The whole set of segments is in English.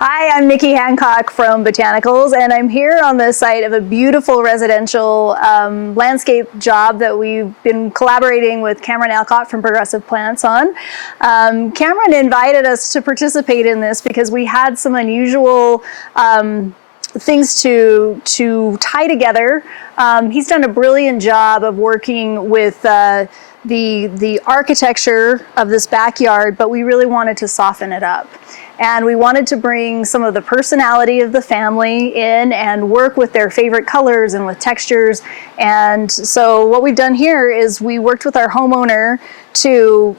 Hi, I'm Niki Hancock from Botanicals, and I'm here on the site of a beautiful residential landscape job that we've been collaborating with Cameron Alcott from Progressive Plants on. Cameron invited us to participate in this because we had some unusual things to tie together. He's done a brilliant job of working with the architecture of this backyard, but we really wanted to soften it up. And we wanted to bring some of the personality of the family in and work with their favorite colors and with textures. And so what we've done here is we worked with our homeowner to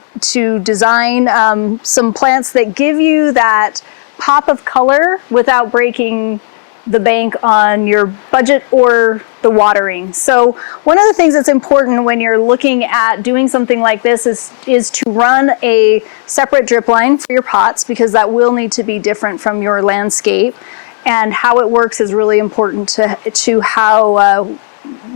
design some plants that give you that pop of color without breaking the bank on your budget or the watering. So one of the things that's important when you're looking at doing something like this is to run a separate drip line for your pots, because that will need to be different from your landscape. And how it works is really important to how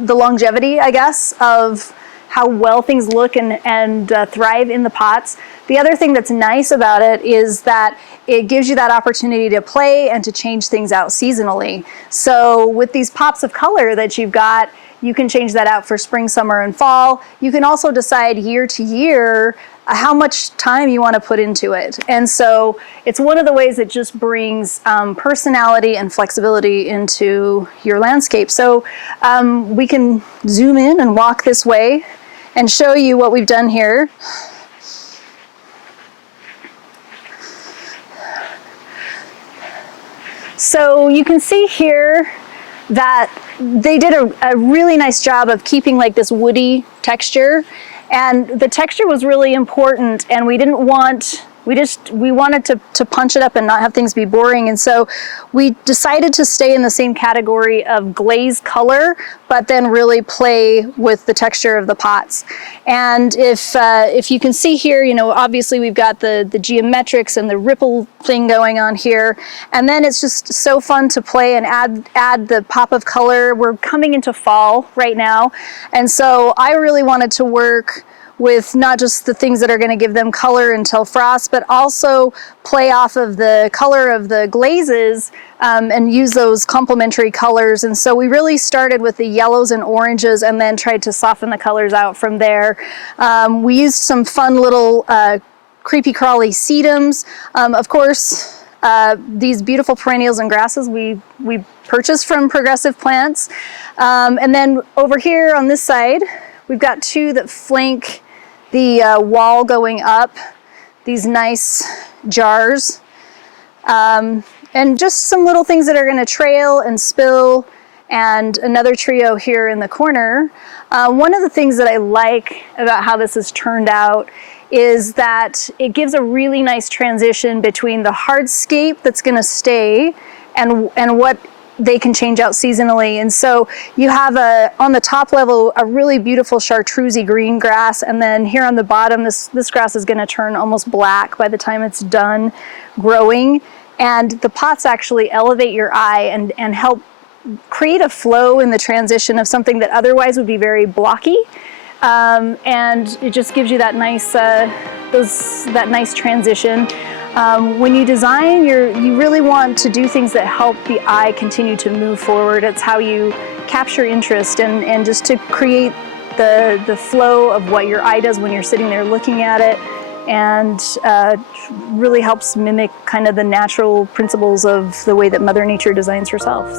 the longevity, I guess, of how well things look and thrive in the pots. The other thing that's nice about it is that it gives you that opportunity to play and to change things out seasonally. So with these pops of color that you've got, you can change that out for spring, summer, and fall. You can also decide year to year how much time you want to put into it. And so it's one of the ways that just brings personality and flexibility into your landscape. So we can zoom in and walk this way and show you what we've done here. So you can see here that they did a really nice job of keeping like this woody texture, and the texture was really important, and we wanted to punch it up and not have things be boring. And so we decided to stay in the same category of glaze color, but then really play with the texture of the pots. And if you can see here, you know, obviously we've got the geometrics and the ripple thing going on here. And then it's just so fun to play and add the pop of color. We're coming into fall right now. And so I really wanted to work with not just the things that are going to give them color until frost, but also play off of the color of the glazes and use those complementary colors. And so we really started with the yellows and oranges and then tried to soften the colors out from there. We used some fun little creepy crawly sedums. Of course, these beautiful perennials and grasses we purchased from Progressive Plants. And then over here on this side, we've got two that flank the wall going up, these nice jars. And just some little things that are going to trail and spill, and another trio here in the corner. One of the things that I like about how this has turned out is that it gives a really nice transition between the hardscape that's going to stay and what they can change out seasonally. And so you have on the top level a really beautiful chartreuse green grass, and then here on the bottom this grass is going to turn almost black by the time it's done growing. And the pots actually elevate your eye and help create a flow in the transition of something that otherwise would be very blocky. And it just gives you that nice transition. When you design, you really want to do things that help the eye continue to move forward. It's how you capture interest and just to create the flow of what your eye does when you're sitting there looking at it, and really helps mimic kind of the natural principles of the way that Mother Nature designs herself.